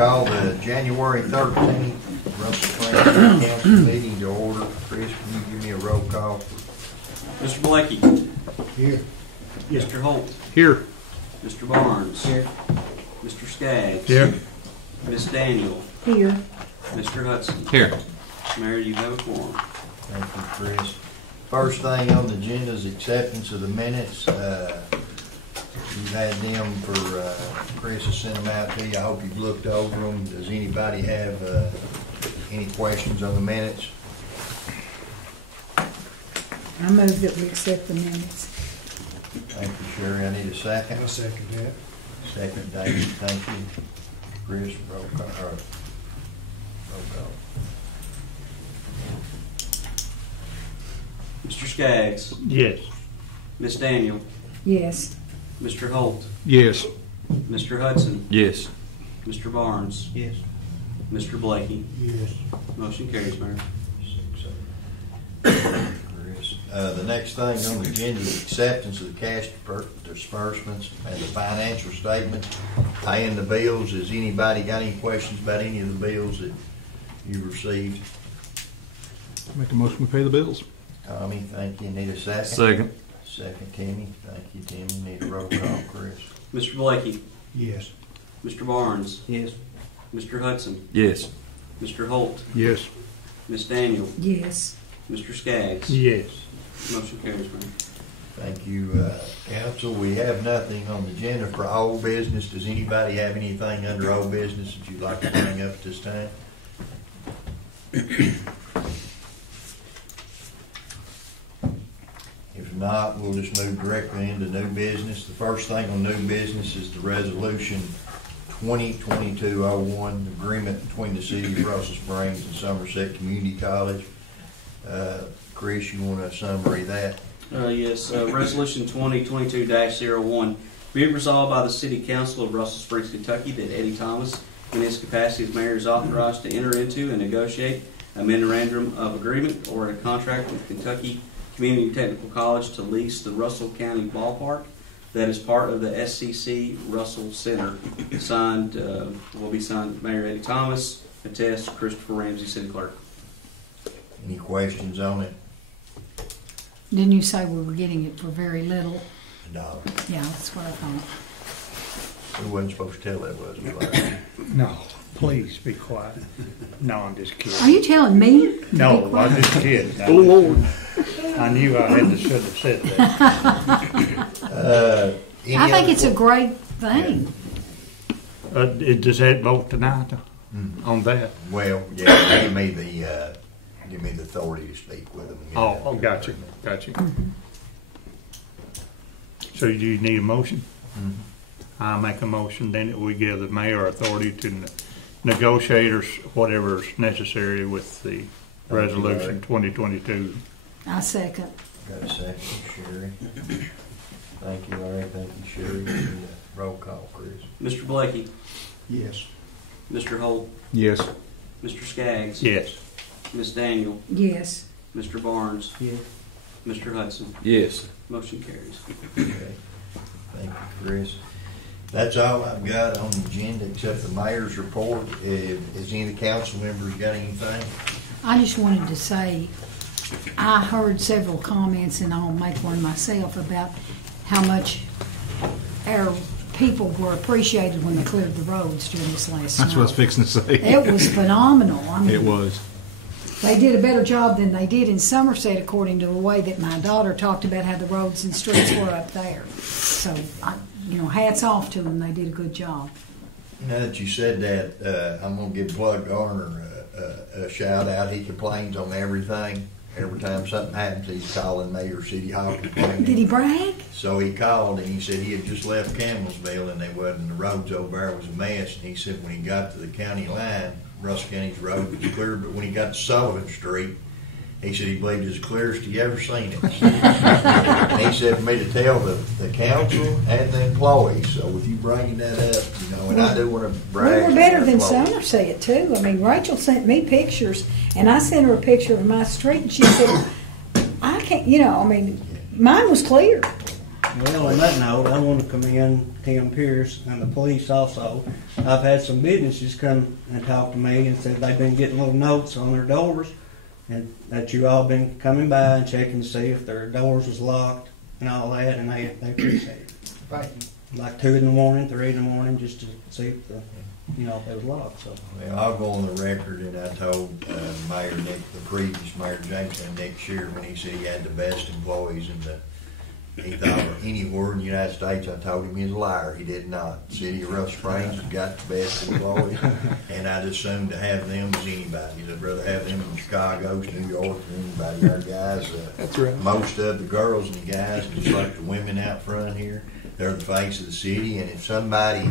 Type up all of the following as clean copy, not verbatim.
Call the January 13th Russell County Council meeting to order. Chris, can you give me a roll call? Mr. Blakey. Here. Mr. Holt. Here. Mr. Barnes. Here. Mr. Skaggs. Here. Miss Daniel. Here. Mr. Hudson. Here. Mayor, you have a quorum. Thank you, Chris. First thing on the agenda is acceptance of the minutes. You've had them for, Chris has sent them out to you. I hope you've looked over them. Does anybody have any questions on the minutes? I move that we accept the minutes. Thank you, Sherry. I need a second. I'll second that. Second, David. Thank you. Chris, roll call. Roll call. Mr. Skaggs. Yes. Miss Daniel. Yes. Mr. Holt. Yes. Mr. Hudson. Yes. Mr. Barnes. Yes. Mr. Blakey. Yes. Motion carries, Mayor. 6-0. Chris. The next thing on the agenda is acceptance of the cash disbursements and the financial statements, paying the bills. Has anybody got any questions about any of the bills that you received? Make a motion to pay the bills. Tommy, thank you. Need a second? Second. Second, Timmy. Thank you, Timmy. Need a roll call, Chris. Mr. Blakey. Yes. Mr. Barnes. Yes. Mr. Hudson. Yes. Mr. Holt. Yes. Miss Daniel. Yes. Mr. Skaggs. Yes. Motion carries, Mayor. Thank you, Council. We have nothing on the agenda for old business. Does anybody have anything under old business that you'd like to bring up at this time? If not, we'll just move directly into new business. The first thing on new business is the resolution 2022-01, agreement between the city of Russell Springs and Somerset Community College. Chris, you want a summary of that? Yes, Resolution 2022-01. Be it resolved by the City Council of Russell Springs, Kentucky, that Eddie Thomas, in his capacity as mayor, is authorized to enter into and negotiate a memorandum of agreement or a contract with Kentucky Community Technical College to lease the Russell County Ballpark that is part of the SCC Russell Center. Signed, will be signed Mayor Eddie Thomas, attest Christopher Ramsey, City Clerk. Any questions on it? Didn't you say we were getting it for very little? No. Yeah, that's what I thought. We wasn't supposed to tell that, was we? Larry? No. Please be quiet. No, I'm just kidding. Are you telling me? to be No, quiet? I'm just kidding. Oh, Lord. I knew I had to should have said that. I think it's a great thing. Does that vote tonight on that? Well, yeah, give me the authority to speak with them. Oh, gotcha. Gotcha. So do you need a motion? I make a motion then that we give the mayor authority to negotiate or whatever is necessary with the resolution 2022. I second. Got a second, Sherry. Thank you, Larry. Thank you, Sherry. Roll call, Chris. Mr. Blakey. Yes. Mr. Holt. Yes. Mr. Skaggs. Yes. Miss Daniel. Yes. Mr. Barnes. Yes. Mr. Hudson. Yes. Motion carries. Okay. Thank you, Chris. That's all I've got on the agenda except the mayor's report. Has any of the council members got anything? I just wanted to say, I heard several comments, and I'll make one myself, about how much our people were appreciated when they cleared the roads during this last snow. That's what I was fixing to say. It was phenomenal. I mean, It was. They did a better job than they did in Somerset, according to the way that my daughter talked about how the roads and streets were up there. So, hats off to them. They did a good job. Now that you said that, I'm going to give Plug Garner a shout out. He complains on everything. Every time something happens, he's calling me or City Hall complaining. Did he brag? So he called and he said he had just left Campbellsville and the roads over there was a mess. And he said when he got to the county line, Russell County's road was clear, but when he got to Sullivan Street, he said he believed it was the clearest he ever seen it. And he said for me to tell the council and the employees. So with you bringing that up, and I do want to brag. We were better on than employees. Somerset, too. I mean, Rachel sent me pictures, and I sent her a picture of my street, and she said, I can't, mine was clear. Well, on that note, I want to commend Tim Pierce and the police also. I've had some businesses come and talk to me and said they've been getting little notes on their doors and that you all been coming by and checking to see if their doors was locked and all that, and they appreciate it. Right. Like 2 in the morning, 3 in the morning, just to see if the, if it was locked. So. Well, I'll go on the record, and I told Mayor Nick, the previous Mayor Jameson, Nick Shear, when he said he had the best employees in the, he thought anywhere in the United States, I told him he was a liar. He did not. The city of Russell Springs has got the best employees, and I'd assume to have them as anybody. I'd rather have them in Chicago, New York, than anybody. Our guys, That's right. most of the girls and the guys, just like the women out front here, they're the face of the city, and if somebody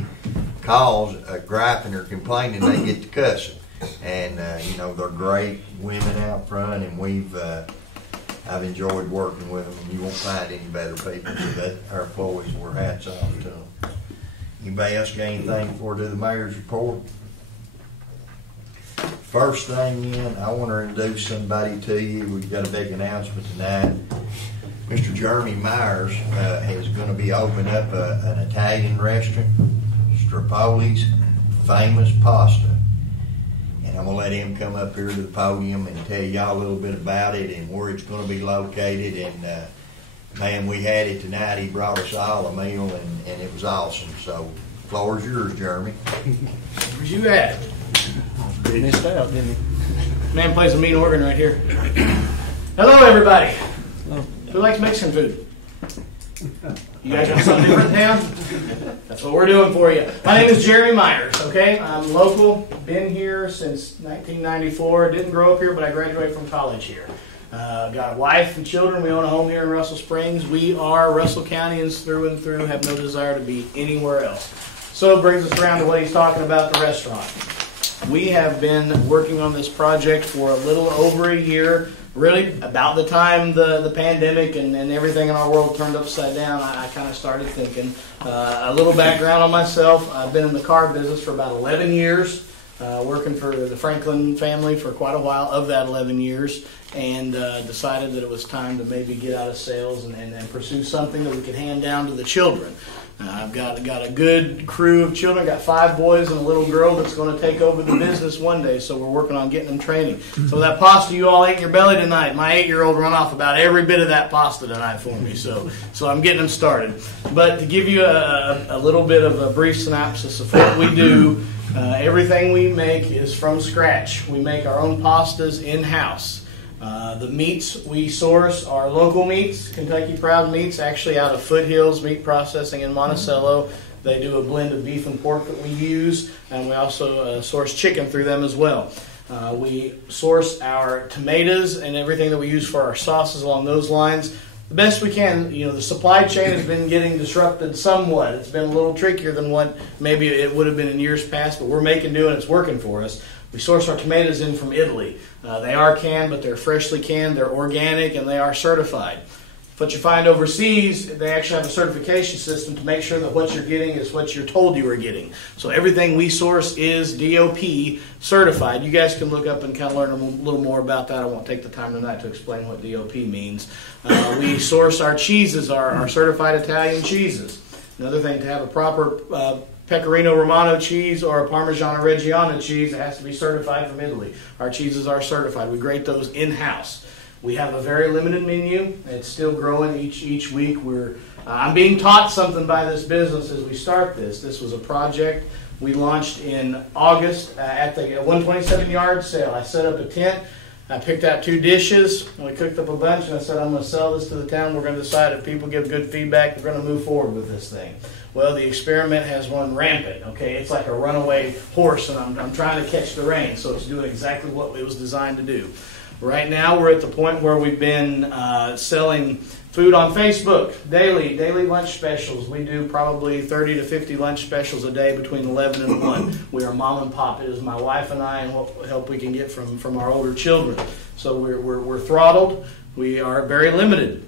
calls griping or complaining, they get to cussing. And, they're great women out front, and I've enjoyed working with them, and you won't find any better people. So that our employees, were hats off to them. Anybody else got anything before we do the mayor's report? First thing in, I want to introduce somebody to you. We've got a big announcement tonight. Mr. Jeremy Myers is going to be opening up an Italian restaurant, Strapoli's Famous Pasta. And I'm going to let him come up here to the podium and tell y'all a little bit about it and where it's going to be located. And, man, we had it tonight. He brought us all a meal, and it was awesome. So, the floor is yours, Jeremy. Where's you at? Missed out, didn't he? Man plays a mean organ right here. Hello, everybody. Who likes Mexican food? You guys got something different in town? That's what we're doing for you. My name is Jeremy Myers, okay? I'm local, been here since 1994. Didn't grow up here, but I graduated from college here. Got a wife and children. We own a home here in Russell Springs. We are Russell Countyans through and through, have no desire to be anywhere else. So it brings us around to what he's talking about, the restaurant. We have been working on this project for a little over a year. Really, about the time the pandemic and everything in our world turned upside down, I kind of started thinking. A little background on myself. I've been in the car business for about 11 years, working for the Franklin family for quite a while of that 11 years, and decided that it was time to maybe get out of sales and pursue something that we could hand down to the children. I've got a good crew of children. Got 5 boys and a little girl that's going to take over the business one day, so we're working on getting them training. So that pasta you all ate in your belly tonight, my 8-year-old run off about every bit of that pasta tonight for me, so I'm getting them started. But to give you a little bit of a brief synopsis of what we do, everything we make is from scratch. We make our own pastas in-house. The meats we source are local meats, Kentucky Proud Meats, actually out of Foothills Meat Processing in Monticello. They do a blend of beef and pork that we use, and we also source chicken through them as well. We source our tomatoes and everything that we use for our sauces along those lines the best we can. The supply chain has been getting disrupted somewhat. It's been a little trickier than what maybe it would have been in years past, but we're making do and it's working for us. We source our tomatoes in from Italy. They are canned, but they're freshly canned, they're organic, and they are certified. What you find overseas, they actually have a certification system to make sure that what you're getting is what you're told you are getting. So everything we source is DOP certified. You guys can look up and kind of learn a little more about that. I won't take the time tonight to explain what DOP means. We source our cheeses, our certified Italian cheeses. Another thing, to have a proper Pecorino Romano cheese or a Parmigiano Reggiano cheese, it has to be certified from Italy. Our cheeses are certified. We grade those in-house. We have a very limited menu. It's still growing each week. I'm being taught something by this business as we start this. This was a project we launched in August at the 127 yard sale. I set up a tent. I picked out 2 dishes, and we cooked up a bunch, and I said, I'm going to sell this to the town. We're going to decide if people give good feedback, we're going to move forward with this thing. Well, the experiment has run rampant, okay? It's like a runaway horse, and I'm trying to catch the reins, so it's doing exactly what it was designed to do. Right now, we're at the point where we've been selling food on Facebook daily lunch specials. We do probably 30 to 50 lunch specials a day between 11 and 1. We are mom and pop. It is my wife and I and what help we can get from our older children. So we're throttled. We are very limited.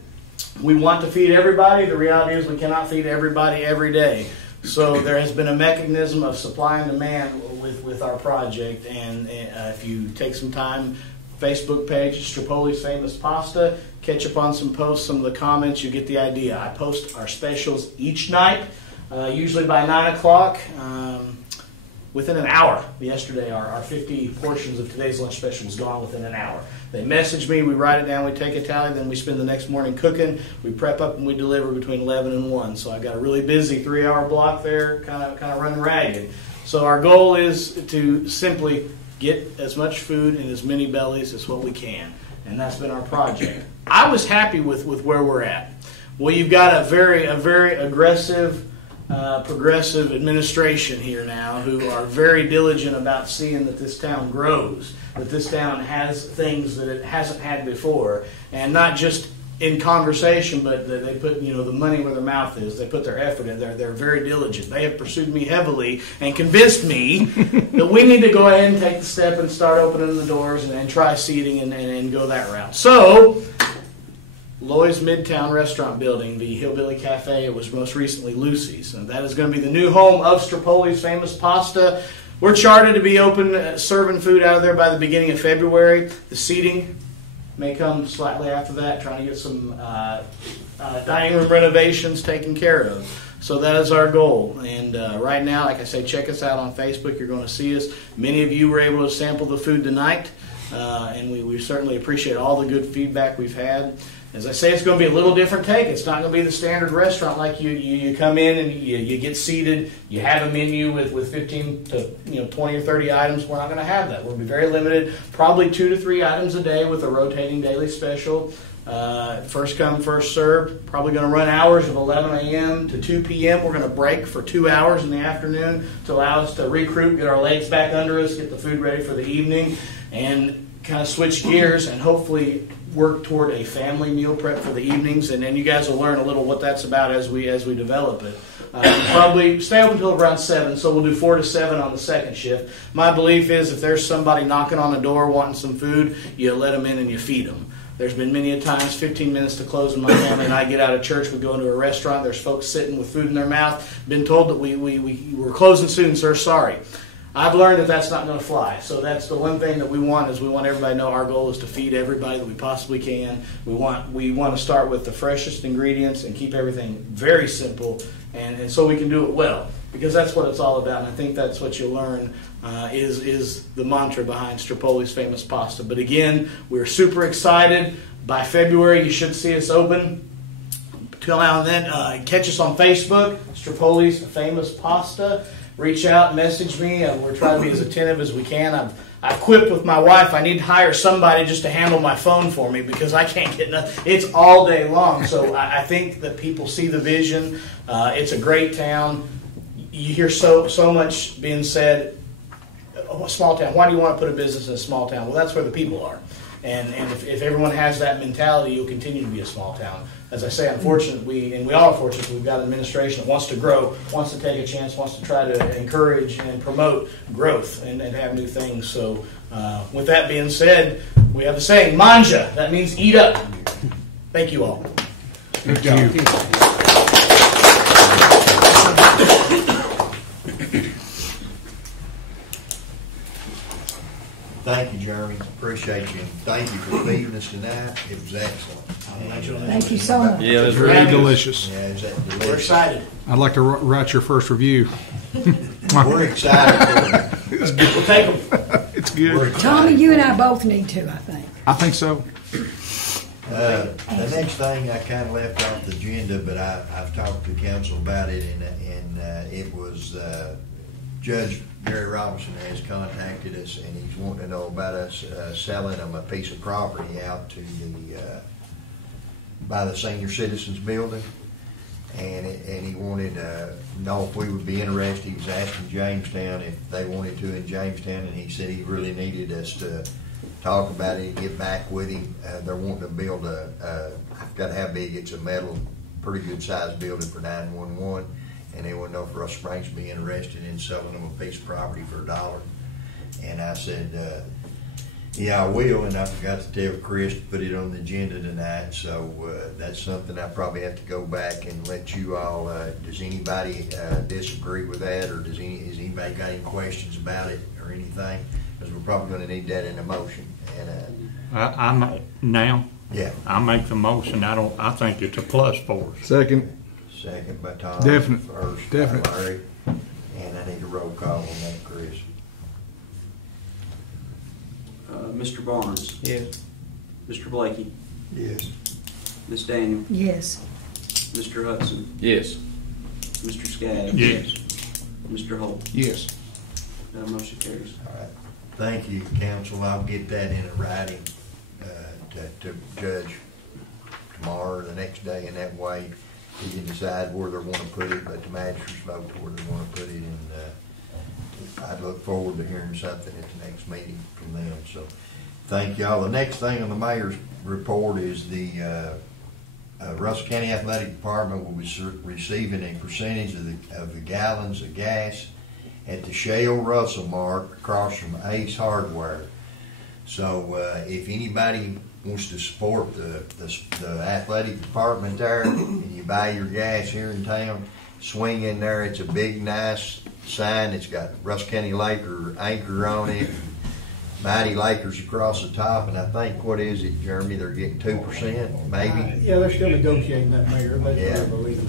We want to feed everybody. The reality is we cannot feed everybody every day. So there has been a mechanism of supply and demand with our project. And if you take some time, Facebook page, Strapoli's Famous Pasta. Catch up on some posts, some of the comments, you get the idea. I post our specials each night, usually by 9 o'clock. Within an hour. Yesterday, our 50 portions of today's lunch special was gone within an hour. They message me, we write it down, we take a tally, then we spend the next morning cooking. We prep up and we deliver between 11 and 1. So I got a really busy 3-hour block there, kind of running ragged. So our goal is to simply get as much food in as many bellies as what we can. And that's been our project. I was happy with where we're at. Well, you've got a very aggressive, progressive administration here now who are very diligent about seeing that this town grows, that this town has things that it hasn't had before, and not just in conversation, but they put the money where their mouth is. They put their effort in. They're very diligent. They have pursued me heavily and convinced me that we need to go ahead and take the step and start opening the doors and try seating and go that route. So, Loy's Midtown Restaurant Building, the Hillbilly Cafe, it was most recently Lucy's. And that is going to be the new home of Strapoli's Famous Pasta. We're charted to be open, serving food out of there by the beginning of February. The seating may come slightly after that, trying to get some dining room renovations taken care of. So that is our goal. And right now, like I say, check us out on Facebook. You're going to see us. Many of you were able to sample the food tonight. And we certainly appreciate all the good feedback we've had. As I say, it's going to be a little different take. It's not going to be the standard restaurant like you come in and you get seated. You have a menu with 15 to 20 or 30 items. We're not going to have that. We'll be very limited. Probably 2 to 3 items a day with a rotating daily special. First come, first served. Probably going to run hours of 11 a.m. to 2 p.m. We're going to break for 2 hours in the afternoon to allow us to recruit, get our legs back under us, get the food ready for the evening, and kind of switch gears and hopefully work toward a family meal prep for the evenings. And then you guys will learn a little what that's about as we develop it. Probably stay open until around 7, so we'll do 4 to 7 on the second shift. My belief is if there's somebody knocking on the door wanting some food, you let them in and you feed them. There's been many a times, 15 minutes to close when my family and I get out of church, we go into a restaurant, there's folks sitting with food in their mouth, been told that we're closing soon, sir, sorry. I've learned that that's not going to fly. So that's the one thing that we want is we want everybody to know our goal is to feed everybody that we possibly can. We want to start with the freshest ingredients and keep everything very simple, and so we can do it well, because that's what it's all about. And I think that's what you'll learn is the mantra behind Strapoli's Famous Pasta. But again, we're super excited. By February, you should see us open. Till now and then, catch us on Facebook, Strapoli's Famous Pasta. Reach out, message me. We're trying to be as attentive as we can. I've quipped with my wife, I need to hire somebody just to handle my phone for me because I can't get nothing. It's all day long. So I think that people see the vision. It's a great town. You hear so much being said, oh, a small town. Why do you want to put a business in a small town? Well, that's where the people are. And if everyone has that mentality, you'll continue to be a small town. As I say, unfortunately, we all are fortunate, we've got an administration that wants to grow, wants to take a chance, wants to try to encourage and promote growth and have new things. So with that being said, we have the saying, manja, that means eat up. Thank you all. Good job. Thank you, Jeremy. Appreciate you. And thank you for feeding us tonight. It was excellent. Thank you so much. Yeah, it was Very really delicious. Yeah, it was that delicious. We're excited. I'd like to write your first review. We're excited for We'll take them. It's it. good. We're excited. Tommy, you and I both need to, I think. I think so. The next thing I kind of left off the agenda, but I've talked to council about it, and it was Judge Gary Robinson has contacted us, and he's wanting to know about us selling them a piece of property out to by the senior citizens building, and he wanted to know if we would be interested. He was asking Jamestown if they wanted to in Jamestown, and he said he really needed us to talk about it and get back with him. They're wanting to build I forgot how big. It's a metal, pretty good sized building for 911. And they want to know if Russ Springs would be interested in selling them a piece of property for $1. And I said, yeah, I will. And I forgot to tell Chris to put it on the agenda tonight. So that's something I probably have to go back and let you all. Does anybody disagree with that, or has anybody got any questions about it or anything? because we're probably gonna need that in a motion. And, Now, I make the motion, I think it's a plus for us. Second. second by Tom. Definite. First by Definite. Larry. And I need a roll call on that, Chris. Mr. Barnes, Yes. Mr. Blakey, Yes. Ms. Daniel, Yes. Mr. Hudson, Yes. Mr. Skaggs. Yes. Mr. Holt. Yes. Motion carries. All right. Thank you, council. I'll get that in a writing to judge tomorrow or the next day, and that way he can decide where they want to put it, but the magistrates vote where they want to put it, and I look forward to hearing something at the next meeting from them. So thank y'all. The next thing on the mayor's report is the Russell County Athletic Department will be receiving a percentage of the gallons of gas at the Shale Russell Mark across from Ace Hardware. So if anybody wants to support the athletic department there, and you buy your gas here in town, swing in there. It's a big, nice sign. It's got Russell County Laker anchor on it, Mighty Lakers across the top, and I think, what is it, Jeremy? They're getting 2%, maybe. Yeah, they're still negotiating that, Mayor. Yeah,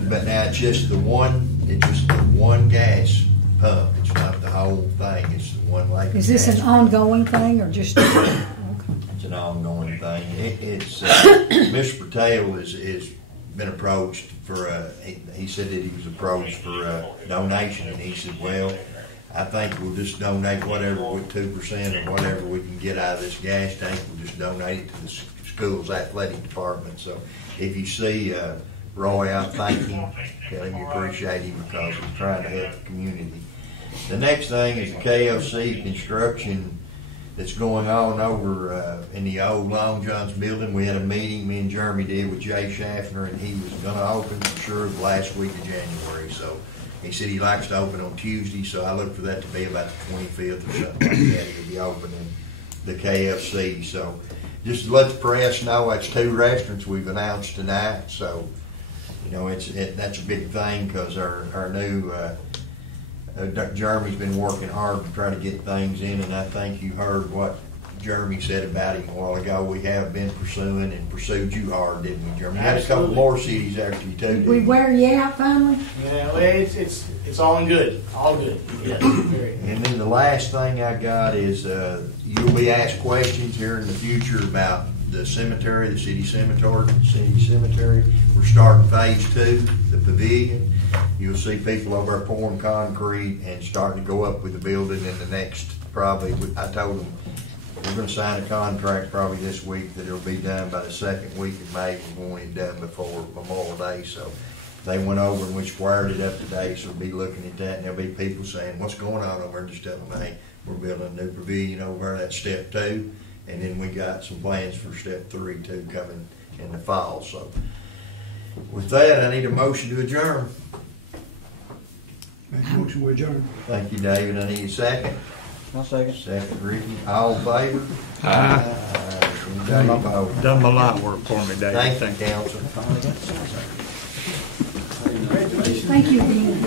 but now it's just the one gas pump. It's not the whole thing. It's the one Laker. Is this gas an pump. ongoing thing or just? Okay. It's an ongoing thing. It's Mr. Patel is been approached for he said that he was approached for a donation, and he said, well, I think we'll just donate whatever with 2% or whatever we can get out of this gas tank. We'll just donate it to the school's athletic department. So if you see Roy out, thank him. Tell him you appreciate him because he's trying to help the community. The next thing is the KFC construction that's going on over in the old Long John's building. We had a meeting, me and Jeremy did, with Jay Schaffner, and he was going to open for sure the last week of January. So he said he likes to open on Tuesday, so I look for that to be about the 25th or something like that. He'll be opening the KFC. So just to let the press know, that's 2 restaurants we've announced tonight. So, you know, that's a big thing because our new Jeremy's been working hard to try to get things in, and I think you heard what Jeremy said about him a while ago. We have been pursuing and pursued you hard, didn't we, Jeremy? Had a couple more cities after you too. Did we wear you out finally? Yeah, well, it's all in good. All good. Yeah, very. And then the last thing I got is you'll be asked questions here in the future about the cemetery, the city cemetery. We're starting phase 2, the pavilion. You'll see people over there pouring concrete and starting to go up with the building in the next, probably, I told them, we're going to sign a contract probably this week that it'll be done by the 2nd week of May. We want it done before Memorial Day. So they went over and we squared it up today. So we'll be looking at that, and there'll be people saying, what's going on over there? Just tell them, hey, we're building a new pavilion over there. That's step 2. And then we got some plans for step 3 too coming in the fall. So with that, I need a motion to adjourn. Make a motion, we adjourn. Thank you, David. I need a second. I'll second. Second, Ricky. All in favor? Aye. Anybody opposed? Done my light work for me, Dave. Thank you, council. Thank you, Dean.